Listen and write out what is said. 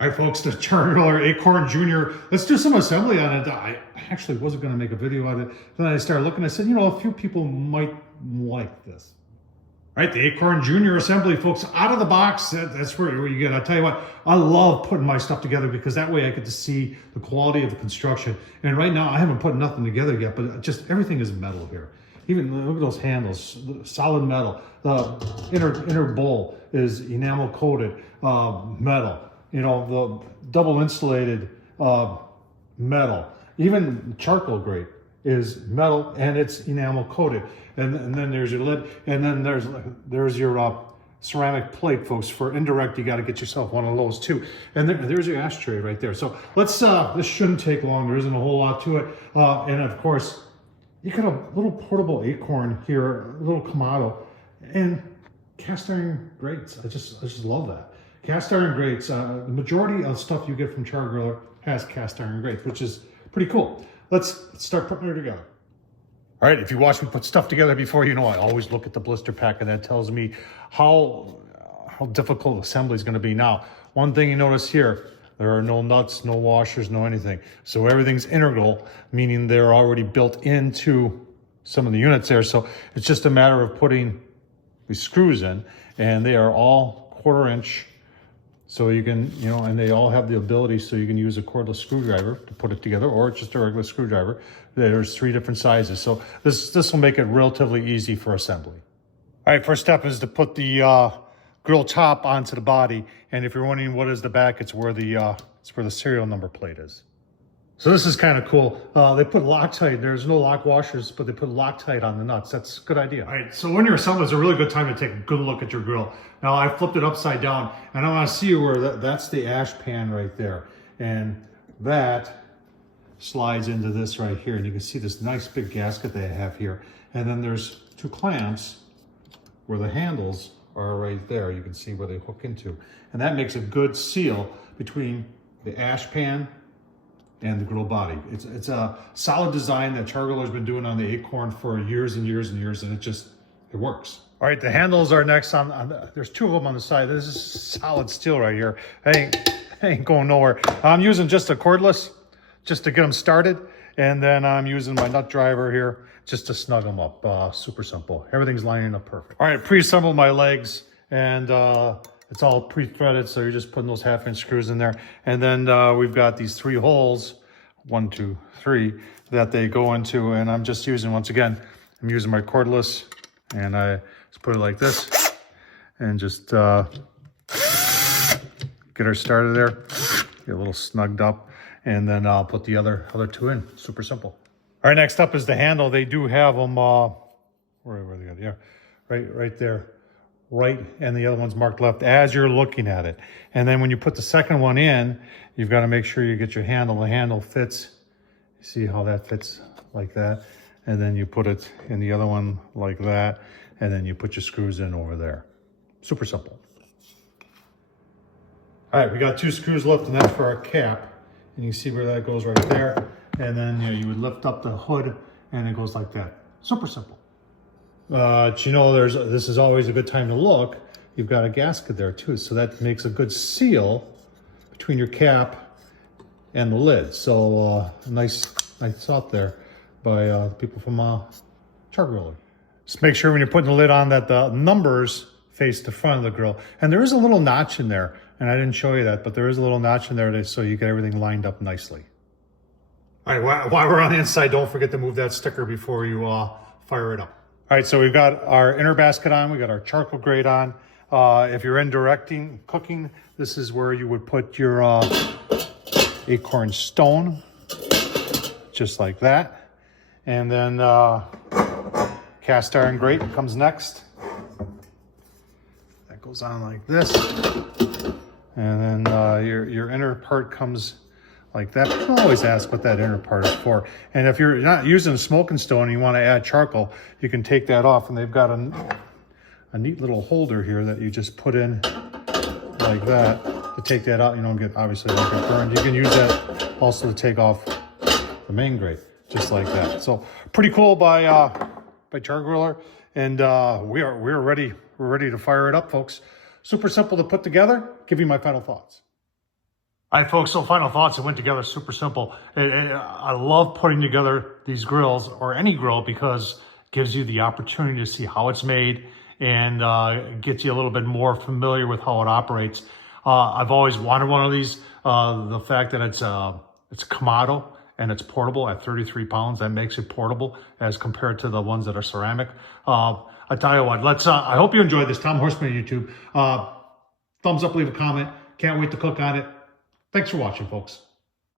All right, folks, the Char-Griller AkornJr. Let's do some assembly on it. I actually wasn't going to make a video on it. Then I started looking. I said, you know, a few people might like this. All right, the AkornJr. assembly, folks, out of the box. That's where you get. I tell you what, I love putting my stuff together because that way I get to see the quality of the construction. And right now, I haven't put nothing together yet, but just everything is metal here. Even look at those handles, solid metal. The inner bowl is enamel coated metal. You know, the double insulated metal. Even charcoal grate is metal and it's enamel coated. And then there's your lid, and then there's your ceramic plate, folks. For indirect, you got to get yourself one of those too. And there's your ashtray right there. So let's. This shouldn't take long. There isn't a whole lot to it. And of course, you got a little portable Akorn here, a little Kamado, and cast iron grates. I just love that. Cast iron grates, the majority of stuff you get from Chargriller has cast iron grates, which is pretty cool. Let's start putting it together. All right, if you watch me put stuff together before, you know I always look at the blister pack, and that tells me how difficult assembly is going to be. Now, one thing you notice here, there are no nuts, no washers, no anything. So everything's integral, meaning they're already built into some of the units there. So it's just a matter of putting these screws in, and they are all 1/4 inch. So you can, you know, and they all have the ability, so you can use a cordless screwdriver to put it together, or just a regular screwdriver. There's 3 different sizes. So this will make it relatively easy for assembly. All right, first step is to put the grill top onto the body. And if you're wondering what is the back, it's where the serial number plate is. So this is kind of cool. They put Loctite. There's no lock washers, but they put Loctite on the nuts. That's a good idea. All right, so when you're assembling, it's a really good time to take a good look at your grill. Now I flipped it upside down, and I want to see where that's the ash pan right there. And that slides into this right here. And you can see this nice big gasket they have here. And then there's 2 clamps where the handles are right there. You can see where they hook into. And that makes a good seal between the ash pan and the grill body. It's a solid design that Chargriller's been doing on the Akorn for years and years and years, and it works. All right, the handles are next there's 2 of them on the side. This is solid steel right here. I ain't going nowhere. I'm using just a cordless just to get them started, and then I'm using my nut driver here just to snug them up. Super simple. Everything's lining up perfect. All right, pre-assembled my legs, and it's all pre-threaded, so you're just putting those 1/2 inch screws in there. And then we've got these 3 holes, 1, 2, 3, that they go into. And I'm just using, once again, I'm using my cordless, and I just put it like this and just get her started there, get a little snugged up, and then I'll put the other 2 in. Super simple. All right, next up is the handle. They do have them, where they got? Yeah, right there. Right, and the other one's marked left as you're looking at it. And then when you put the second one in, you've got to make sure you get your handle. The handle fits. You see how that fits like that? And then you put it in the other one like that, and then you put your screws in over there. Super simple. All right, we got 2 screws left, and that's for our cap. And you see where that goes right there. And then you would lift up the hood, and it goes like that. Super simple. But you know, this is always a good time to look. You've got a gasket there too, so that makes a good seal between your cap and the lid. So nice thought there by people from Chargriller. Just make sure when you're putting the lid on that the numbers face the front of the grill. And there is a little notch in there, and I didn't show you that, but there is a little notch in there so you get everything lined up nicely. All right, while we're on the inside, don't forget to move that sticker before you fire it up. All right, so we've got our inner basket on, we got our charcoal grate on. If you're in directing cooking, this is where you would put your Akorn stone, just like that. And then cast iron grate comes next. That goes on like this. And then your inner part comes like that. People always ask what that inner part is for. And if you're not using a smoking stone and you want to add charcoal, you can take that off. And they've got a neat little holder here that you just put in like that to take that out. You don't get, obviously, don't get burned. You can use that also to take off the main grate, just like that. So pretty cool by Chargriller. And we're ready. We're ready to fire it up, folks. Super simple to put together. Give you my final thoughts. All right, folks, so final thoughts. It went together super simple. I love putting together these grills, or any grill, because it gives you the opportunity to see how it's made and gets you a little bit more familiar with how it operates. I've always wanted one of these. The fact that it's a Kamado and it's portable at 33 pounds, that makes it portable as compared to the ones that are ceramic. I tell you what, I hope you enjoyed this. Tom Horsman on YouTube. Thumbs up, leave a comment. Can't wait to cook on it. Thanks for watching, folks.